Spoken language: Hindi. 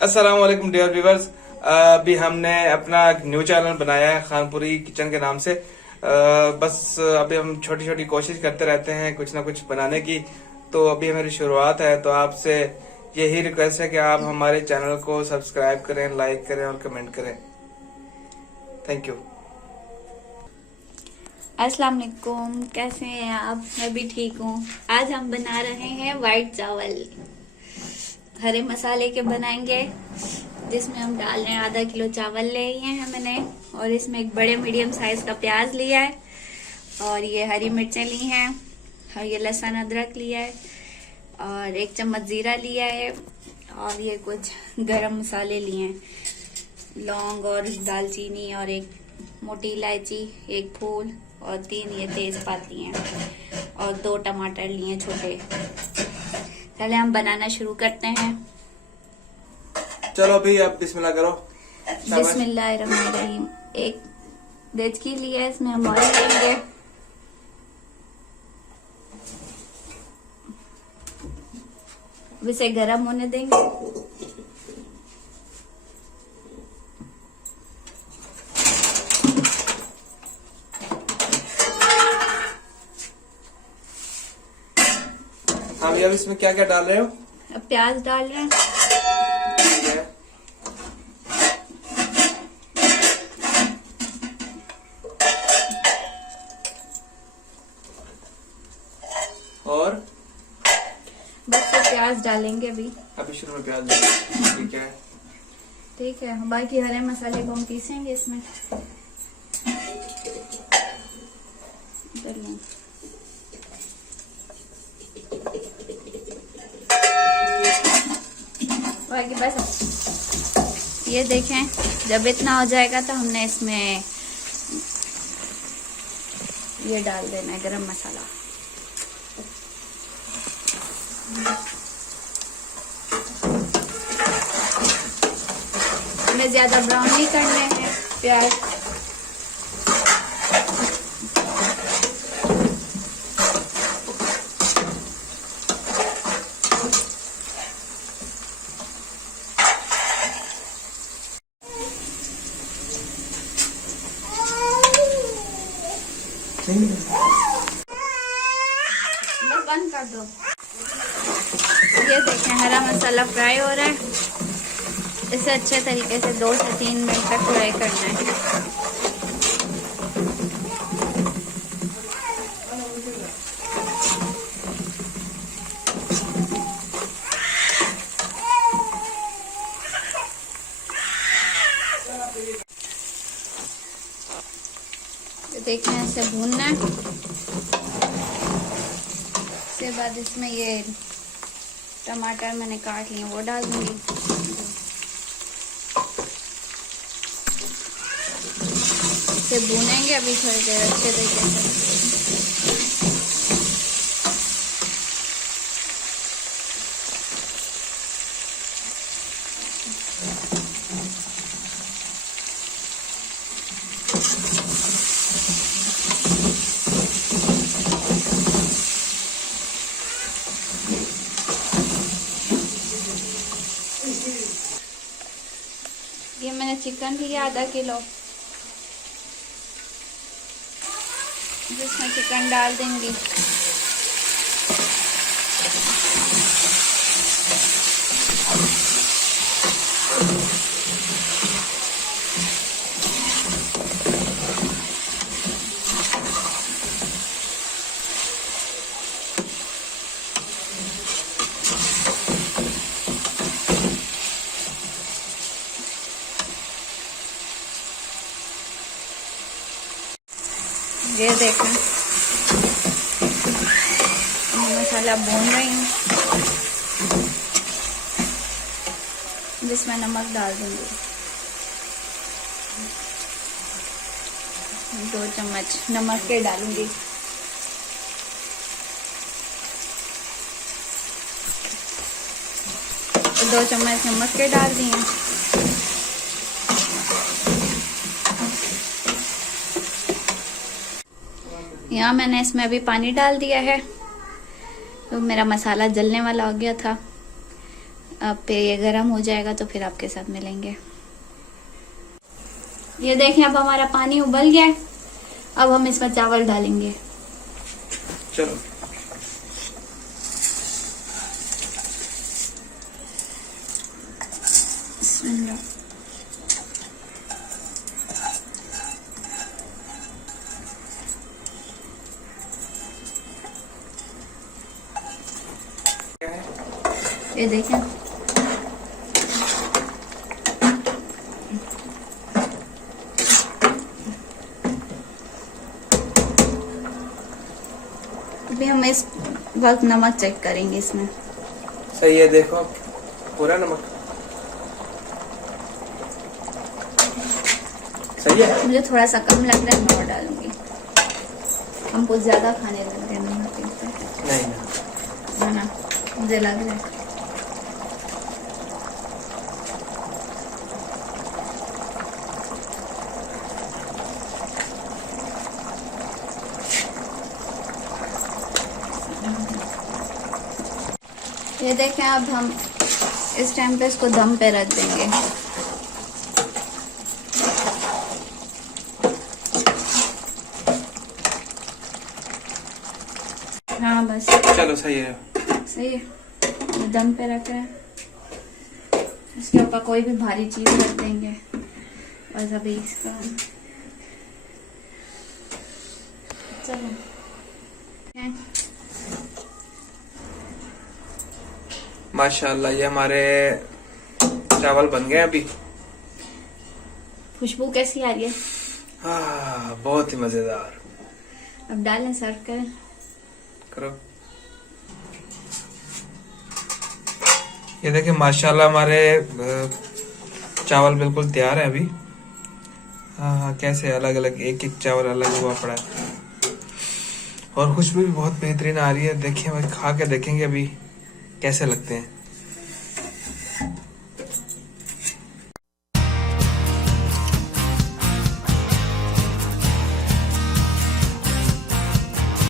अस्सलाम वालेकुम डियर व्यूवर्स। अभी हमने अपना न्यू चैनल बनाया है खानपुरी किचन के नाम से। बस अभी हम छोटी छोटी कोशिश करते रहते हैं कुछ ना कुछ बनाने की। तो अभी हमारी शुरुआत है, तो आपसे यही रिक्वेस्ट है कि आप हमारे चैनल को सब्सक्राइब करें, लाइक करें और कमेंट करें। Thank you. अस्सलाम वालेकुम, कैसे हैं आप? मैं भी ठीक हूँ। आज हम बना रहे हैं वाइट चावल। हरे मसाले के बनाएंगे, जिसमें हम डाल रहे हैं आधा किलो चावल लिए हैं मैंने, और इसमें एक बड़े मीडियम साइज का प्याज लिया है, और ये हरी मिर्चें ली हैं, और ये लहसुन अदरक लिया है, और 1 चम्मच जीरा लिया है, और ये कुछ गरम मसाले लिए हैं, लौंग और दालचीनी, और 1 मोटी इलायची, 1 फूल, और 3 ये तेजपात लिए हैं, और 2 टमाटर लिए छोटे। पहले हम बनाना शुरू करते हैं। चलो अभी आप बिस्मिल्लाह करो। बिस्मिल्लाहिर्रहमानिर्रहीम। 1 डेचकी लिया है, इसमें हम ऑयल लेंगे। इसे गरम होने देंगे। हाँ भैया, इसमें क्या क्या डाल रहे हो? अब प्याज डाल रहे हैं। और बस ये प्याज डालेंगे अभी शुरू में प्याज डालेंगे। ठीक है, ठीक है। बाकी हरे मसाले को हम पीसेंगे इसमें। बाकी बस ये देखें, जब इतना हो जाएगा तो हमने इसमें ये डाल देना है गरम मसाला। हमें ज्यादा ब्राउन नहीं करने हैं प्याज। बस बंद कर दो। ये देखें, हरा मसाला फ्राई हो रहा है। इसे अच्छे तरीके से 2 से 3 मिनट तक फ्राई करना है। देखें, ऐसे भूनना है। उसके बाद इसमें ये टमाटर मैंने काट लिए वो डाल दूंगी। इसे भूनेंगे अभी थोड़ी देर अच्छे तरीके से। ये मैंने चिकन लिया आधा किलो, जिसमें चिकन डाल देंगी। ये देखें, मसाला भून रही हूँ, जिसमें नमक डाल दूंगी। 2 चम्मच नमक के डालूंगी। तो 2 चम्मच नमक के डाल दिए। यहाँ मैंने इसमें अभी पानी डाल दिया है, तो मेरा मसाला जलने वाला हो गया था। अब फिर ये गर्म हो जाएगा तो फिर आपके साथ मिलेंगे। ये देखें अब हमारा पानी उबल गया है। अब हम इसमें चावल डालेंगे। चलो बिस्मिल्लाह। क्या है? ये देखें अभी हम इस वक्त नमक चेक करेंगे इसमें। सही है, देखो पूरा नमक सही है। मुझे थोड़ा सा कम लग रहा है, मैं और डालूंगी। हमको ज्यादा खाने लग रहे हैं नमक पे। नहीं है ना, मुझे लग रहा है। ये देखें अब हम इस टाइम पे इसको दम पे रख देंगे। हाँ बस चलो सही है। सही है, ये दम पे रख रहे हैं। इसके ऊपर कोई भी भारी चीज रख देंगे। बस अभी इसका चलो माशाल्लाह ये हमारे चावल बन गए अभी। खुशबू कैसी आ रही है? बहुत ही मजेदार। अब डालें, सर्व करें। करो। ये देखिए माशाल्लाह हमारे चावल बिल्कुल तैयार है अभी। हाँ, कैसे अलग अलग एक एक चावल अलग हुआ पड़ा है और खुशबू भी बहुत बेहतरीन आ रही है। देखिए भाई, खा के देखेंगे अभी कैसे लगते हैं।